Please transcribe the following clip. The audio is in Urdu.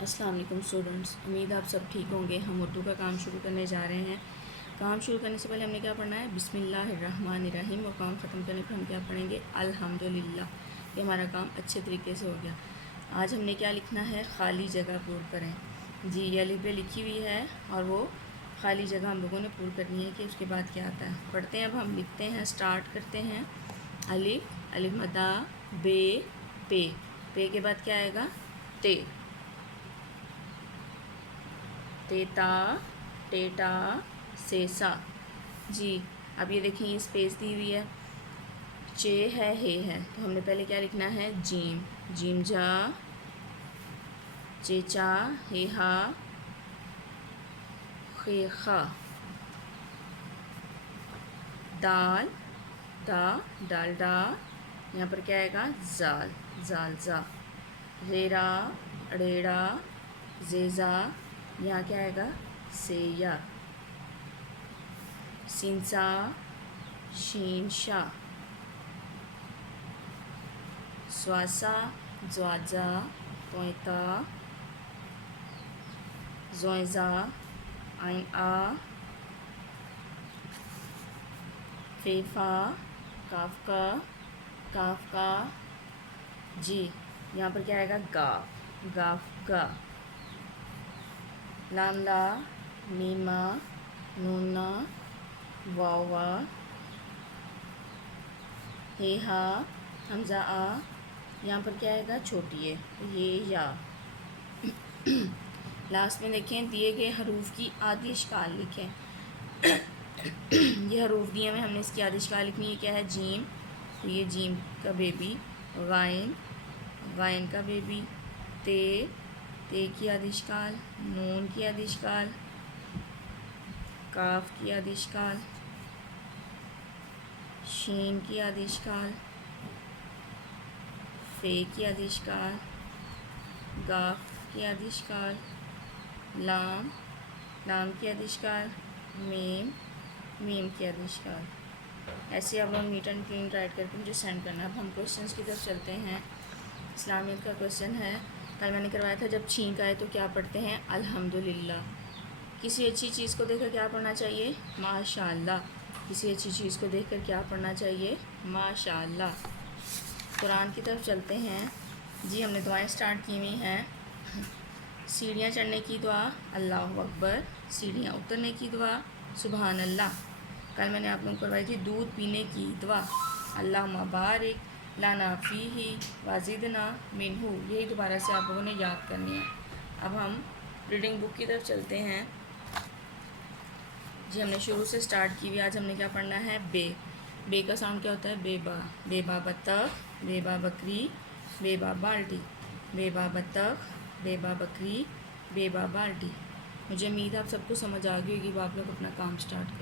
السلام علیکم اسٹوڈنٹس، امید آپ سب ٹھیک ہوں گے۔ ہم اردو کا کام شروع کرنے جا رہے ہیں۔ کام شروع کرنے سے پہلے ہم نے کیا پڑھنا ہے؟ بسم اللہ الرحمن الرحیم، اور کام ختم کرنے پر ہم کیا پڑھیں گے؟ الحمدللہ۔ یہ ہمارا کام اچھے طریقے سے ہو گیا۔ آج ہم نے کیا لکھنا ہے؟ خالی جگہ پر کریں۔ جی یہ الف ب لکھی ہوئی ہے اور وہ خالی جگہ ہم لوگوں نے پر کرنی ہے کہ اس کے بعد کیا آتا ہے۔ پڑھتے ہیں، اب ہم لکھتے ہیں، سٹارٹ کرتے ہیں۔ الف مدہ، بے، پے کے بعد کیا آئے گا؟ تے، تیتا، ٹیٹا، سیسا۔ جی اب یہ دیکھیں، یہ اسپیس دی ہوئی ہے، چے ہے، ہے تو ہم نے پہلے کیا لکھنا ہے؟ جیم، جیم جا، چیچا، ہے ہا، خے خا۔ دال، دا، ڈال ڈا، یہاں پر کیا آئے گا؟ زال، زال زا۔ ریڑا، ریڑا، زیزا، یہاں کیا آئے گا؟ سییا۔ سینسا، شین شا۔ سواسا، زواجا، توئتا، زوئزا، آئین آ، فیفا، کافکا، کافکا۔ جی یہاں پر کیا آئے گا؟ گا، گاف گا۔ لام لا، میما، نونا، واوا، ہے ہا، حمزہ آ، یہاں پر کیا آئے گا؟ چھوٹی ہے، یہ یا۔ لاسٹ میں دیکھیں، دیے گئے حروف کی آدھی اشکال لکھیں۔ یہ حروف دیے ہوئے، ہم نے اس کی آدھی اشکال لکھنی ہے۔ کیا ہے؟ جیم، تو یہ جیم کا بیبی، غائن، غائن کا بیبی، تے، تے کی آدھی اشکال، نون کی آدھی اشکال، کاف کی آدھی اشکال، شین کی آدھی اشکال، فے کی آدھی اشکال، گاف کی آدھی اشکال، لام، لام کی آدھی اشکال، میم، میم کی آدھی اشکال۔ ایسے آپ لوگ نیٹ اینڈ کلین رائٹ کر کے مجھے سینڈ کرنا۔ اب ہم کوشچنس کی طرف چلتے ہیں۔ اسلامیت کا کوشچن ہے، کل میں نے کروایا تھا، جب چھینک آئے تو کیا پڑھتے ہیں؟ الحمدللہ۔ کسی اچھی چیز کو دیکھ کر کیا پڑھنا چاہیے؟ ماشاءاللہ۔ کسی اچھی چیز کو دیکھ کر کیا پڑھنا چاہیے؟ ماشاءاللہ۔ قرآن کی طرف چلتے ہیں۔ جی ہم نے دعائیں سٹارٹ کی ہوئی ہیں۔ سیڑھیاں چڑھنے کی دعا اللہ اکبر، سیڑھیاں اترنے کی دعا سبحان اللہ۔ کل میں نے آپ لوگوں کو کروائی تھی دودھ پینے کی دعا اللہم بارک لنا فیہ وزدنا منہ، یہی دوبارہ سے آپ لوگوں نے یاد کرنی ہے۔ اب ہم ریڈنگ بک کی طرف چلتے ہیں۔ جی ہم نے شروع سے سٹارٹ کی ہوئی۔ آج ہم نے کیا پڑھنا ہے؟ بے، بے کا ساؤنڈ کیا ہوتا ہے؟ بے با، بے با بطخ، بے با بکری، بے با بالٹی، بے با بطخ، بے با بکری، بے با بالٹی۔ مجھے امید آپ سب کو سمجھ آ گئی ہوگی۔ اب آپ لوگ اپنا کام سٹارٹ کریں۔